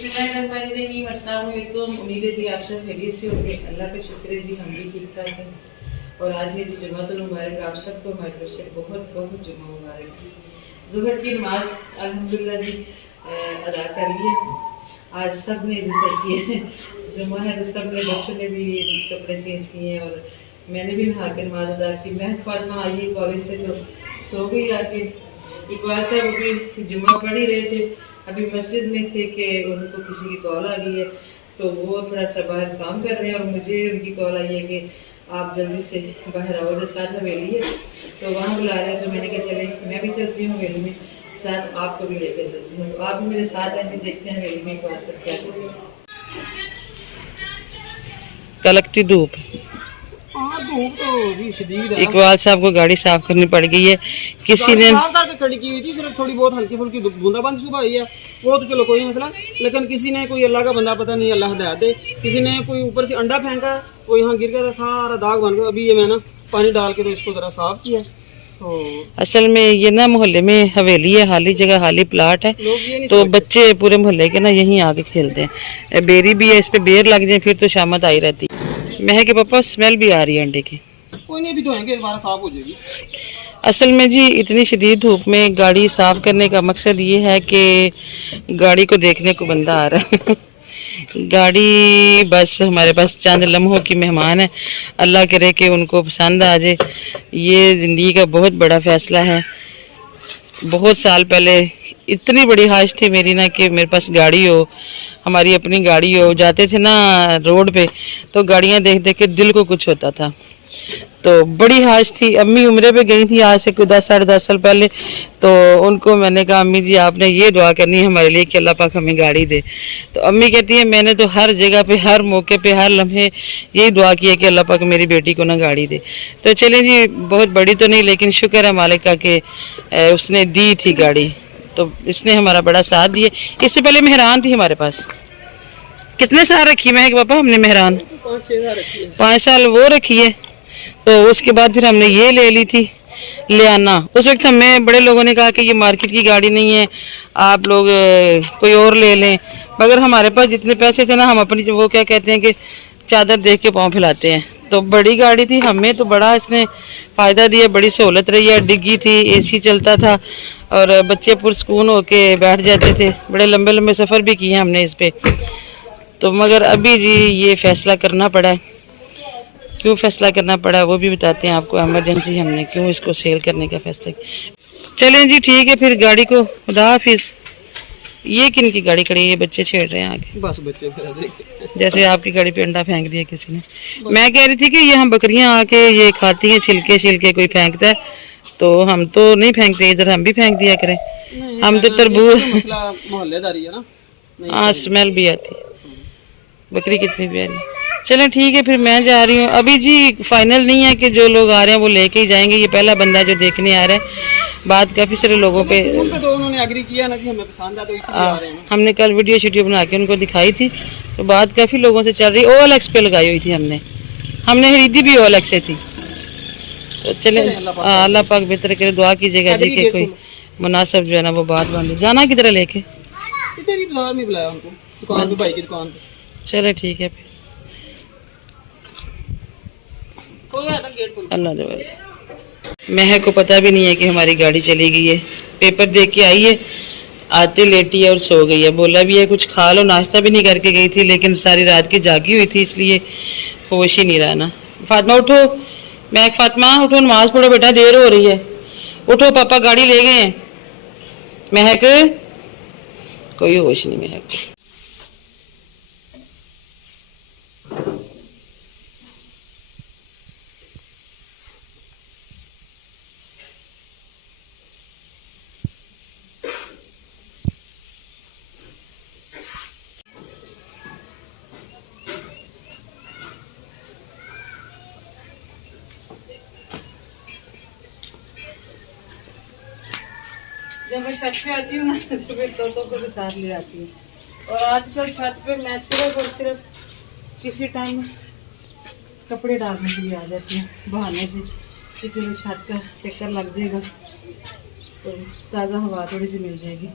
बिस्मिल्लाहिर्रहमानिर्रहीम, अस्सलाम वालेकुम। उम्मीद थी आप सब खैरियत से होंगे। अल्लाह का शुक्र है जी, हम भी ठीक ठाक हैं। और आज है जी जुम्मतुल मुबारक, आप सबको हमारी तरफ से बहुत बहुत जुम्मा मुबारक। ज़ुहर की नमाज अल्हम्दुलिल्लाह जी अदा कर लिए। आज सब ने गुस्सा किए, जुम्मा है तो सब ने, बच्चों ने भी कपड़े चेंज किए और मैंने भी नहा के नमाज अदा की। मैं फातिमा आई है कॉलेज से तो सो गई आके। इकबाल साहब अभी जुम्मा पढ़ ही रहे थे, अभी मस्जिद में थे कि उनको किसी की कॉल आ गई है तो वो थोड़ा सा बाहर काम कर रहे हैं और मुझे उनकी कॉल आई है कि आप जल्दी से बाहर आओ, उधर साथ हवेली है तो वहाँ बुला रहे हैं। तो मैंने कहा चले मैं भी चलती हूँ हवेली में, साथ आपको भी लेकर चलती हूँ। तो आप भी मेरे साथ आए, देखते हैं हवेली में इकबाल साहब क्या करें। कलकती धूप, इकबाल साहब को गाड़ी साफ करनी पड़ गई है। किसी ने साफ करके खड़ी की हुई थी, सिर्फ थोड़ी बहुत हल्की फुल्की बूंदाबांदी सुबह हुई है, वो तो चलो कोई मसला। लेकिन किसी ने, कोई अल्लाह का बंदा, पता नहीं अल्लाह हिदायत दे, किसी ने कोई ऊपर से अंडा फेंका, वो यहाँ गिर गया था, सारा दाग बन गया। अभी ये मैं ना पानी डाल के तो इसको जरा साफ किया। तो असल में ये ना मोहल्ले में हवेली है, हाली जगह, हाली प्लाट है, तो बच्चे पूरे मोहल्ले के ना यहीं आके खेलते हैं। बेरी भी है, इस पे बेर लग जाए फिर तो शामत आई रहती। महक के पापा स्मेल भी आ रही है अंडे की। कोई नहीं, अभी धोएंगे, दोबारा साफ हो जाएगी। असल में जी इतनी शदीद धूप में गाड़ी साफ करने का मकसद ये है कि गाड़ी को देखने को बंदा आ रहा है। गाड़ी बस हमारे पास चंद लम्हों की मेहमान है, अल्लाह करे कि उनको पसंद आ जाए। ये ज़िंदगी का बहुत बड़ा फ़ैसला है। बहुत साल पहले इतनी बड़ी ख्वाहिश थी मेरी ना कि मेरे पास गाड़ी हो, हमारी अपनी गाड़ी हो। जाते थे ना रोड पे तो गाड़ियाँ देख देख के दिल को कुछ होता था, तो बड़ी ख्वाहिश थी। अम्मी उम्रे पे गई थी आज से कोई 10 साढ़े 10 साल पहले, तो उनको मैंने कहा अम्मी जी आपने ये दुआ करनी है हमारे लिए कि अल्लाह पाक हमें गाड़ी दे। तो अम्मी कहती है मैंने तो हर जगह पे, हर मौके पे, हर लम्हे यही दुआ की है कि अल्लाह पाक मेरी बेटी को ना गाड़ी दे। तो चलें जी, बहुत बड़ी तो नहीं लेकिन शुक्र है मालिक का कि उसने दी थी गाड़ी, तो इसने हमारा बड़ा साथ दिया। इससे पहले मेहरान थी हमारे पास। कितने साल रखी महक पापा हमने मेहरान? 5-6 साल रखी है। 5 साल वो रखी है। तो उसके बाद फिर हमने ये ले ली थी लियाना। उस वक्त हमें बड़े लोगों ने कहा कि ये मार्केट की गाड़ी नहीं है, आप लोग कोई और ले लें। मगर हमारे पास जितने पैसे थे ना, हम अपनी वो क्या कहते हैं कि चादर देख के पाँव फैलाते हैं। तो बड़ी गाड़ी थी, हमें तो बड़ा इसने फ़ायदा दिया, बड़ी सहूलत रही है। डिग्गी थी, एसी चलता था और बच्चे पुरसकून होके बैठ जाते थे। बड़े लंबे लंबे सफ़र भी किए हमने इस पर। तो मगर अभी जी ये फ़ैसला करना पड़ा है। क्यों फ़ैसला करना पड़ा वो भी बताते हैं आपको। एमरजेंसी हमने क्यों इसको सेल करने का फ़ैसला किया। चलें जी ठीक है, फिर गाड़ी को खुदा हाफिज़। ये किन की गाड़ी खड़ी है? ये बच्चे छेड़ रहे हैं आगे, बस बच्चे फिर ऐसे जैसे आपकी गाड़ी पे अंडा फेंक दिया किसी ने। मैं कह रही थी कि यहाँ बकरियाँ आके ये खाती हैं, छिलके छिलके कोई फेंकता है, तो हम तो नहीं फेंकते, इधर हम भी फेंक दिया करें। हम तो तरबूज, मोहल्लेदारी है ना। हाँ स्मेल भी आती है। बकरी कितनी प्यारी। चलें ठीक है, फिर मैं जा रही हूँ। अभी जी फाइनल नहीं है कि जो लोग आ रहे हैं वो लेके ही जाएंगे। ये पहला बंदा जो देखने आ रहा है। बात काफ़ी सारे लोगों पे तो उन्होंने एग्री किया ना कि हमें पसंद है, तो इसलिए आ रहे हैं। हमने कल वीडियो शीडियो बना के उनको दिखाई थी, तो बात काफ़ी लोगों से चल रही। OLX पे लगाई हुई थी हमने खरीदी भी OLX से थी। तो चले अल्लाह पाक बेहतर करे, दुआ कीजिएगा जी कि कोई मुनासिब जो है ना वो बात बन जाना किधर है लेके। इधर ही बाजार में बुलाया उनको, दुकान पे, भाई की दुकान पे। चले ठीक है फिर, अल्लाह दे। महक को पता भी नहीं है कि हमारी गाड़ी चली गई है। पेपर देख के आई है, आते लेटी है और सो गई है। बोला भी है कुछ खा लो, नाश्ता भी नहीं करके गई थी, लेकिन सारी रात की जागी हुई थी इसलिए होश ही नहीं रहा ना। फातिमा उठो, महक फातिमा उठो, नमाज पढ़ो बेटा, देर हो रही है। उठो पापा गाड़ी ले गए हैं। महक, कोई होश नहीं महक को। जब मैं छत पे आती हूँ ना तो फिर तोतों को भी साथ ले आती हूँ। और आजकल छत पे मैं सिर्फ और सिर्फ किसी टाइम कपड़े डालने के लिए आ जाती हूँ, बहाने से कि चलो छत का चक्कर लग जाएगा तो ताज़ा हवा थोड़ी सी मिल जाएगी।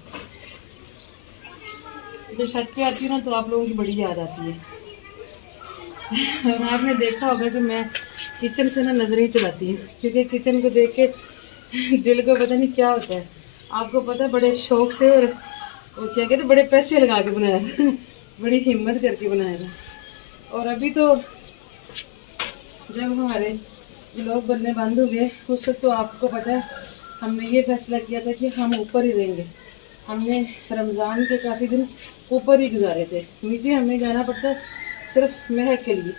जब छत पे आती हूँ ना तो आप लोगों की बड़ी याद आती है। और आपने देखा होगा कि मैं किचन से ना नजर ही चलाती हूँ, क्योंकि किचन को देख के दिल को पता नहीं क्या होता है। आपको पता है, बड़े शौक से और वो क्या कहते हैं, बड़े पैसे लगा के बनाया था, बड़ी हिम्मत करके बनाया था। और अभी तो जब हमारे लोग बनने बंद हो गए उस वक्त तो आपको पता है हमने ये फैसला किया था कि हम ऊपर ही रहेंगे। हमने रमज़ान के काफ़ी दिन ऊपर ही गुजारे थे, नीचे हमें जाना पड़ता है सिर्फ महक के लिए।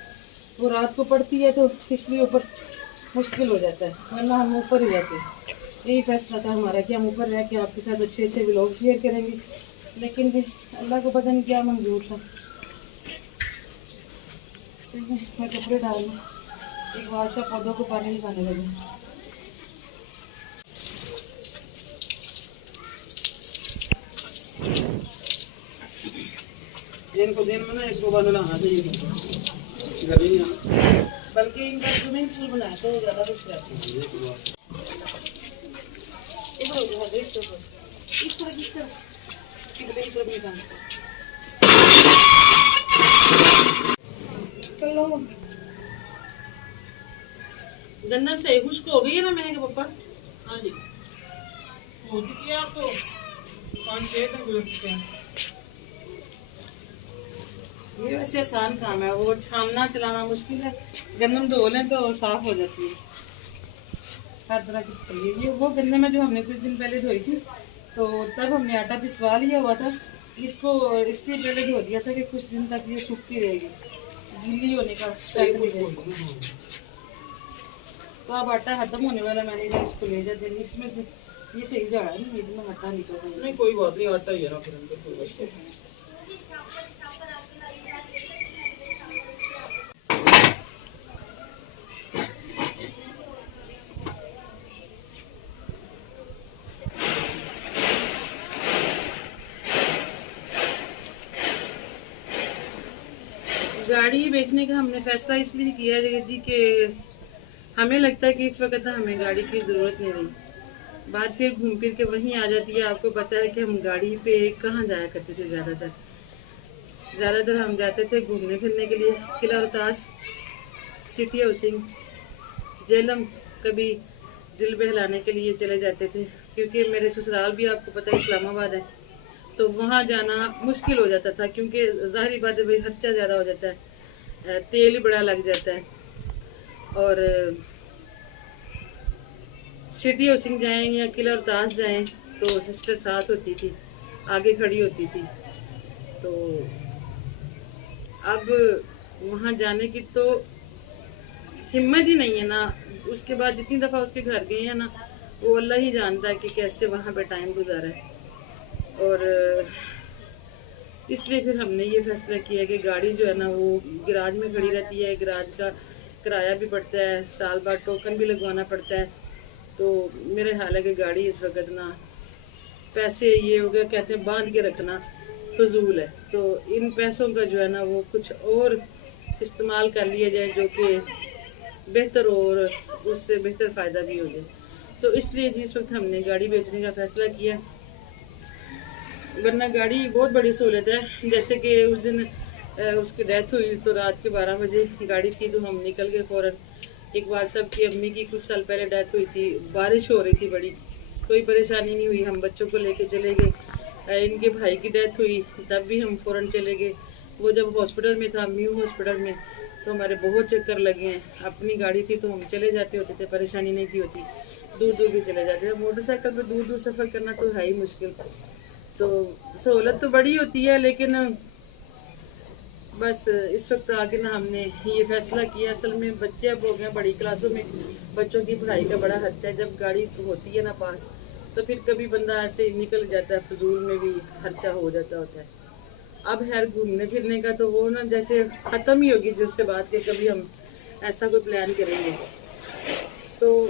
वो रात को पड़ती है तो इसलिए ऊपर मुश्किल हो जाता है, वरना हम ऊपर ही रहते। यही फैसला था हमारा कि हम ऊपर रह के आपके साथ अच्छे अच्छे व्लॉग शेयर करेंगे, लेकिन जी अल्लाह को पता नहीं क्या मंजूर था। चलिए मैं कपड़े डाल दूँ, एक बार से पौधों को पानी नहीं पाने लगे। इनको दिन में ना एक दो बार नहाना चाहिए, गर्मी में बल्कि इनका स्विमिंग पूल बनाया तो ज़्यादा कुछ रहता है। इधर हो जाओ, देख तो इस तरफ निकाल चलो। गंदम सही खुश्क हो गई है ना महक पापा? हाँ जी, हो चुकी है। आप तो 5-6 दिन गुजर चुके हैं। ये वैसे आसान काम है, वो छानना चलाना मुश्किल है। गंदम धो लें तो साफ हो जाती है हर तरह की फली। ये वो गंदम है जो हमने कुछ दिन पहले धोई थी, तो तब हमने आटा पिसवा लिया हुआ था। इसको इसलिए पहले धो दिया था कि कुछ दिन तक ये सूखती रहेगी, गीली होने का शक नहीं रहेगा। तो अब आटा खत्म होने वाला, मैंने कहा इसको ले जाते हैं। इसमें से ये सही जा रहा है ना, इसमें आटा निकल नहीं कोई बात नहीं, आटा ही है ना फिर अंदर कोई बात नहीं। गाड़ी बेचने का हमने फैसला इसलिए किया है जी कि हमें लगता है कि इस वक्त हमें गाड़ी की ज़रूरत नहीं रही। बात फिर घूम फिर के वहीं आ जाती है। आपको पता है कि हम गाड़ी पे कहाँ जाया करते थे, ज़्यादातर हम जाते थे घूमने फिरने के लिए, किला रोहतास, सिटी हाउसिंग, जेलम, कभी दिल बहलाने के लिए चले जाते थे, क्योंकि मेरे ससुराल भी आपको पता है इस्लामाबाद है, तो वहाँ जाना मुश्किल हो जाता था, क्योंकि ज़ाहिरी बात है भाई खर्चा ज़्यादा हो जाता है, तेल ही बड़ा लग जाता है। और सिटी हाउसिंग जाएं या किला रोहतास जाएं तो सिस्टर साथ होती थी, आगे खड़ी होती थी। तो अब वहाँ जाने की तो हिम्मत ही नहीं है ना। उसके बाद जितनी दफ़ा उसके घर गए हैं ना, वो अल्लाह ही जानता है कि कैसे वहाँ पे टाइम गुजारा है। और इसलिए फिर हमने ये फैसला किया कि गाड़ी जो है ना वो गराज में खड़ी रहती है, गराज का किराया भी पड़ता है, साल बाद टोकन भी लगवाना पड़ता है। तो मेरे हाल है कि गाड़ी इस वक्त ना पैसे ये हो गया कहते हैं बांध के रखना फजूल है, तो इन पैसों का जो है ना वो कुछ और इस्तेमाल कर लिया जाए जो कि बेहतर हो और उससे बेहतर फ़ायदा भी हो जाए। तो इसलिए जिस वक्त हमने गाड़ी बेचने का फ़ैसला किया, वरना गाड़ी बहुत बड़ी सहूलत है। जैसे कि उस दिन उसकी डेथ हुई तो रात के 12 बजे गाड़ी थी, तो हम निकल गए फ़ौरन। एक बात साहब की अम्मी की कुछ साल पहले डेथ हुई थी, बारिश हो रही थी बड़ी, कोई परेशानी नहीं हुई, हम बच्चों को लेके चले गए। इनके भाई की डेथ हुई तब भी हम फ़ौरन चले गए। वो जब हॉस्पिटल में था, म्यू हॉस्पिटल में, तो हमारे बहुत चक्कर लगे हैं। अपनी गाड़ी थी तो हम चले जाते होते थे, परेशानी नहीं थी होती, दूर दूर भी चले जाते थे। मोटरसाइकिल पर दूर दूर सफ़र करना तो है ही मुश्किल। तो सहूलत तो बड़ी होती है, लेकिन बस इस वक्त आगे ना हमने ये फैसला किया। असल में बच्चे अब हो गए बड़ी क्लासों में, बच्चों की पढ़ाई का बड़ा खर्चा है। जब गाड़ी होती है ना पास, तो फिर कभी बंदा ऐसे निकल जाता है, फजूल में भी खर्चा हो जाता होता है। अब खैर घूमने फिरने का तो वो ना जैसे ख़त्म ही होगी जिससे बात के कभी हम ऐसा कोई प्लान करेंगे। तो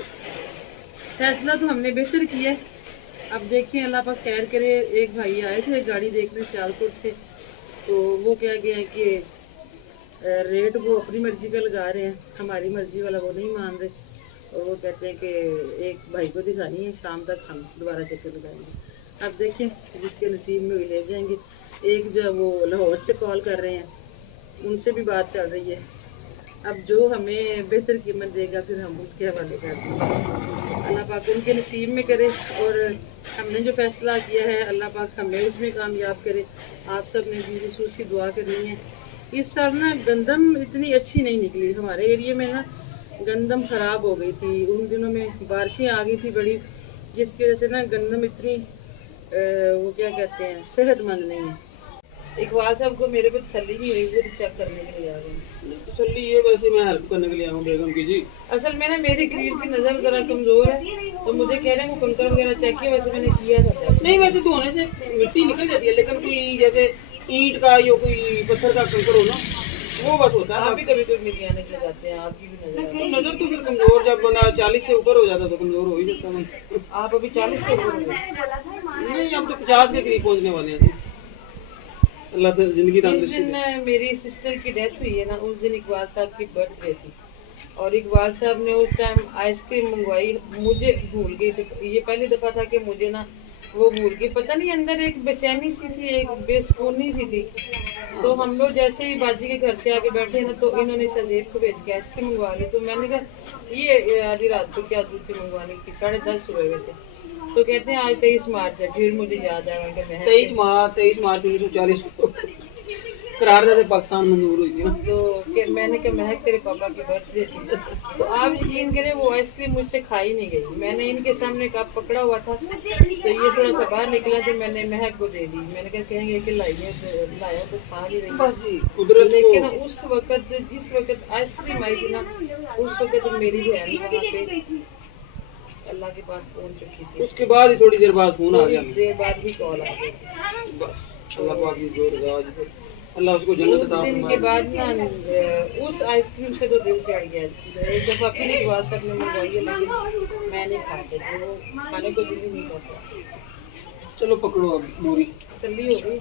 फैसला तो हमने बेहतर किया है। अब देखिए अल्लाह पाक खैर करे। एक भाई आए थे गाड़ी देखने सियालकोट से, तो वो कह गए हैं कि रेट वो अपनी मर्ज़ी का लगा रहे हैं, हमारी मर्ज़ी वाला वो नहीं मान रहे। और वो कहते हैं कि एक भाई को दिखानी है, शाम तक हम दोबारा चक्कर लगाएंगे। अब देखिए जिसके नसीब में हुई ले जाएंगे। एक जो है वो लाहौर से कॉल कर रहे हैं, उनसे भी बात चल रही है। अब जो हमें बेहतर कीमत देगा फिर हम उसके हवाले कर देंगे। अल्लाह पाक उनके नसीब में करे, और हमने जो फैसला किया है अल्लाह पाक हमें उसमें कामयाब करे। आप सब ने भी खुसूसी दुआ करनी है। इस साल ना गंदम इतनी अच्छी नहीं निकली हमारे एरिया में ना, गंदम ख़राब हो गई थी। उन दिनों में बारिशें आ गई थी बड़ी, जिसकी वजह से ना गंदम इतनी वो क्या कहते हैं सेहतमंद नहीं है। इकबाल साहब को मेरे पे तसल्ली नहीं हुई, वो चेक करने के लिए आ गए। तसल्ली ये वैसे मैं हेल्प करने के लिए आऊँ बेगम की जी। असल में ना मेरी करीब की नज़र ज़रा कमज़ोर है, तो मुझे कह रहे हैं वो कंकर वगैरह चेक किया, वैसे मैंने किया था चेक। नहीं वैसे धोने से मिट्टी निकल जाती है, लेकिन कोई जैसे ईंट का या कोई पत्थर का कंकर हो ना, वो बस होता है। आप भी कभी कभी मिर्गियाने लगाते हैं, आपकी भी नज़र तो नजर तो फिर कमजोर, जब बंदा 40 से ऊपर हो जाता तो कमजोर हो ही जाता है। आप अभी 40 से ऊपर हो गए। नहीं हम तो 50 के करीब पहुंचने वाले हैं। अल्लाह तो जिंदगी जिस तंदुरुस्ती दिन दे। मेरी सिस्टर की डेथ हुई है ना, उस दिन इकबाल साहब की बर्थडे थी, और इकबाल साहब ने उस टाइम आइसक्रीम मंगवाई, मुझे भूल गई थी। ये पहली दफ़ा था कि मुझे ना वो भूल गई, पता नहीं अंदर एक बेचैनी सी थी, एक बेसुकूनी सी थी। तो हम लोग जैसे ही बाजी के घर से आके बैठे ना, तो इन्होंने शजीब को भेज के आइसक्रीम मंगवा ली। तो मैंने कहा ये आधी रात को क्या दूसरी मंगवाने की, 10:30 हुए हुए थे। तो कहते हैं आज 23 मार्च है, फिर मुझे याद आया मैं 23 मार्च 1940 को करारदाद पाकिस्तान मंजूर हुई थी ना। तो मैंने कहा महक तेरे पापा की बर्थडे थी। तो आप यकीन करें वो आइसक्रीम मुझसे खाई नहीं गई। मैंने इनके सामने कप पकड़ा हुआ था, तो ये थोड़ा सा बाहर निकला, तो मैंने महक को दे दी। मैंने कहा कहेंगे कि लाया तो खा भी रही, बस जी कुदरत लेकिन उस वक्त जिस वक्त आइसक्रीम आई थी ना, उस वक्त मेरी बहन वहाँ पे अल्लाह के पास पहुँच चुकी थी। उसके बाद ही थोड़ी देर बाद फोन आ गया। देर बाद भी कॉल आ गई। बस अल्लाह पाक की जो रजा जी, अल्लाह उसको जन्नत उस अता दिन के फरमाए। बाद ना उस आइसक्रीम से तो दिल चढ़ गया। एक दफ़ा फिर इकबाल साहब ने मंगवाई है, लेकिन मैं नहीं खा सकती, वो खाने को दिल ही नहीं करता। चलो पकड़ो अब पूरी तसल्ली हो गई।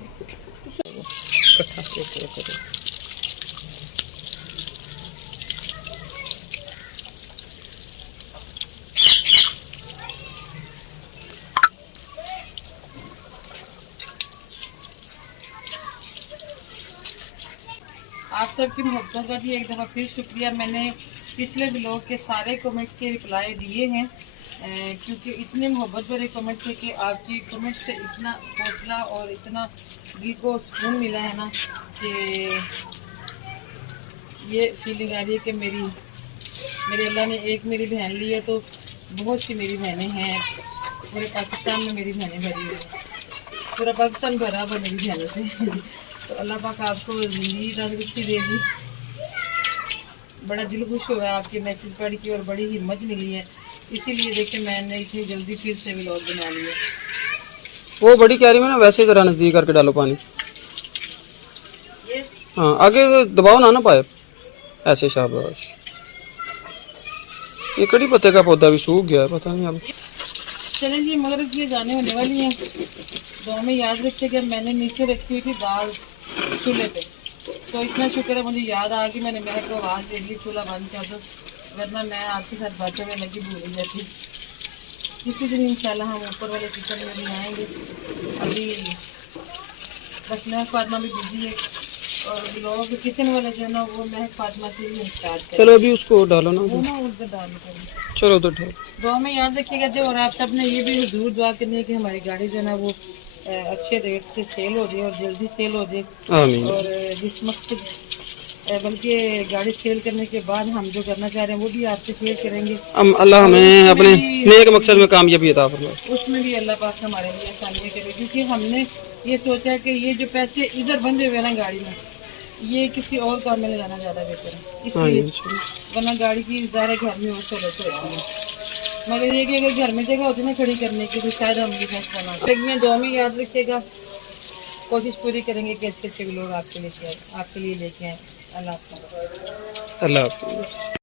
आप सबकी मोहब्बतों का भी एक दफ़ा फिर शुक्रिया। मैंने पिछले ब्लॉग के सारे कमेंट्स के रिप्लाई दिए हैं, क्योंकि इतने मोहब्बत भरे कमेंट थे कि आपकी कमेंट से इतना हौसला और इतना दिल को सुकून मिला है ना, कि ये फीलिंग आ रही है कि मेरे अल्लाह ने एक मेरी बहन ली है, तो बहुत सी मेरी बहनें हैं। पूरे पाकिस्तान में मेरी बहनें भरी हुई हैं, पूरा पाकिस्तान भरा हुआ मेरी बहनों से। तो अल्लाह पाक आपको ज़िंदगी तंदुरुस्ती देगी। बड़ा दिल खुश हुआ है आपके मैसेज पढ़ के, और बड़ी हिम्मत मिली है, इसीलिए देखिए मैंने इतनी जल्दी फिर से व्लॉग बना लिया। वो बड़ी क्यारी में ना वैसे जरा नजदीक करके डालो पानी। ये हाँ आगे दबाओ ना पाइप, ऐसे शाबाश। ये कड़ी पत्ते का पौधा भी सूख गया है, पता नहीं अब। चलें जी, मगरब के लिए जाने होने वाली हैं। दुआ में याद रखिएगा, मैंने नीचे रखी हुई थी दाल चूल्हे पे, तो इतना शुक्र है मुझे याद आ गई, मैंने महक को आवाज़ दे दी चूल्हा बंद कर दो, वरना मैं आपके साथ बातों में लगी भूल जाती। किसी दिन इंशाल्लाह हम ऊपर वाले किचन में भी आएंगे। अभी बस महक फातिमा भी बिजी है, और लोग किचन वाले जो है ना वो महक फातिमा से भी स्टार्ट करें। चलो अभी उसको डालो ना, वो ना उधर डाल करें। चलो उधर ठहरो। दुआ में याद रखिएगा जो, और आप सब ने ये भी जरूर दुआ करनी है कि हमारी गाड़ी जो है ना वो अच्छे रेट से सेल हो जाए और जल्दी सेल हो जाए। आमीन। और जिस मकसद बल्कि गाड़ी सेल करने के बाद हम जो करना चाह रहे हैं वो भी आपसे शेयर करेंगे। अल्लाह हमें अपने नेक मकसद में कामयाबी अता फरमाए। उसमें भी अल्लाह पाक हमारे लिए आसानियाँ करे, क्योंकि हमने ये सोचा कि ये जो पैसे इधर बंधे हुए ना गाड़ी में, ये किसी और काम में ले जाना ज़्यादा बेहतर है, इसलिए। वरना गाड़ी की ज़ाहिर घर में वो सहूलत होती है, मगर ये कि अगर घर में जगह होती ना खड़ी करने की, तो शायद हम ये फैसला ना करें। दुआ में याद रखिएगा, कोशिश पूरी करेंगे कि अच्छे अच्छे लोग आपके लिए लेके आए। अल्लाह हाफ़िज़। अल्लाह हाफ़िज़।